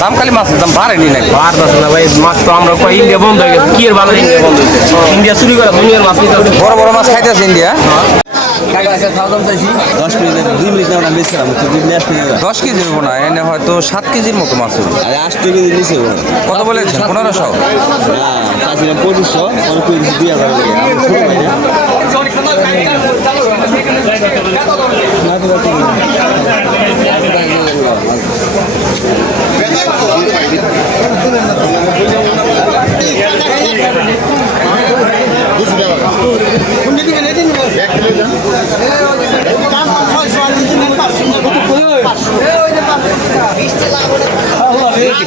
দাম খালি মাছের দাম বাড়েনি নাকি? বার আছে না ভাই মাছ তো আমরা কই ইন্ডিয়া বন্ধ হয়ে গেছে কি এর ভালো ইন্ডিয়া বন্ধ হয়েছে? ইন্ডিয়া চুরি করে দুনিয়ার মাছ নিতে বড় বড় মাছ খাইতেছে ইন্ডিয়া? দশ মিনিট দুই মিনিট আমরা বেচছিলাম তো দুই মিনিট আসতে যাবে দশ কেজি হব এনে হয়তো সাত কেজির মতো মাছ হবে আট দিয়ে নিচে কত বলেছেন? পনেরোশো? পঁচিশশো দুই হাজার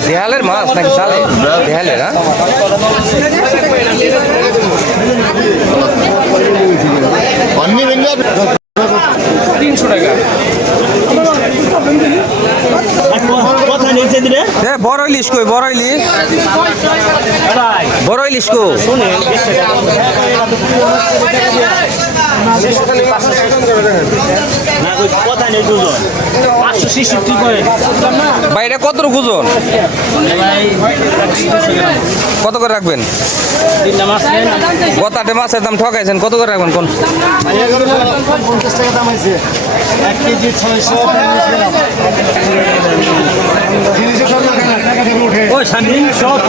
দেহালের মাছ নাকি চালে দেহালের হ্যাঁ? তিনশো টাকা বড় ইলিশ কই বড় ইলিশ? বড় ইলিশ কো ভাই এটা কত ওজন? কত করে রাখবেন? গতাটে মাছের দাম ঠকাইছেন কত করে রাখবেন কোন? পঞ্চাশ টাকা দাম আছে এক কেজি ছয়শো ওই সব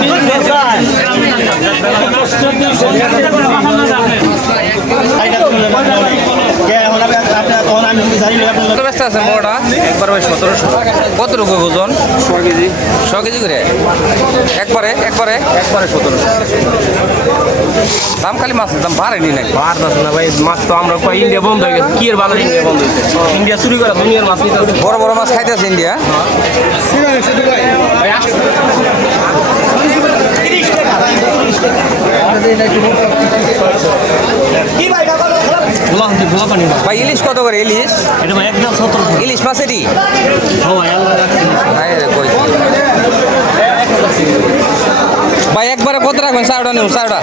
কত ব্যস্ত আছেন বড়টা একবার ভাই সতেরোশো কত? রকম ওজন? ছ কেজি। ছ কেজি করে? একবারে? একবারে? একবারে সতেরোশো। দাম খালি মাছের দাম বাড়েনি নাকি? বার আছে না ভাই মাছ তো আমরা কই ইন্ডিয়া বন্ধ হয়ে গেছে। কি এর ভালো ইন্ডিয়া বন্ধ হয়েছে? ইন্ডিয়া চুরি করে দুনিয়ার মাছ নিতে বড় বড় মাছ খাইতেছে ইন্ডিয়া? পানি ভাই ইলিশ কত করে ইলিশ? এটা ভাই একদম সতেরো ইলিশ মাছেরই আল্লাহ নাই কই। ভাই একবারে কত রাখবেন চারটা নেব চারটা।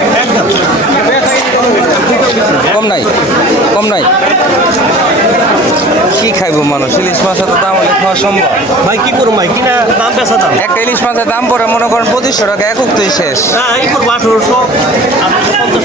কম নাই কম নাই। কি খাইবো মানুষ? ইলিশ মাছের দাম হলে খাওয়া সম্ভব। ভাই কি করব ভাই? কিনা দাম পেশা দাম? একটা ইলিশ মাছের দাম পড়ে মনে করেন পঁচিশশো টাকা এক উক্তই শেষ। হ্যাঁ এই করব আঠারোশো। পঞ্চাশ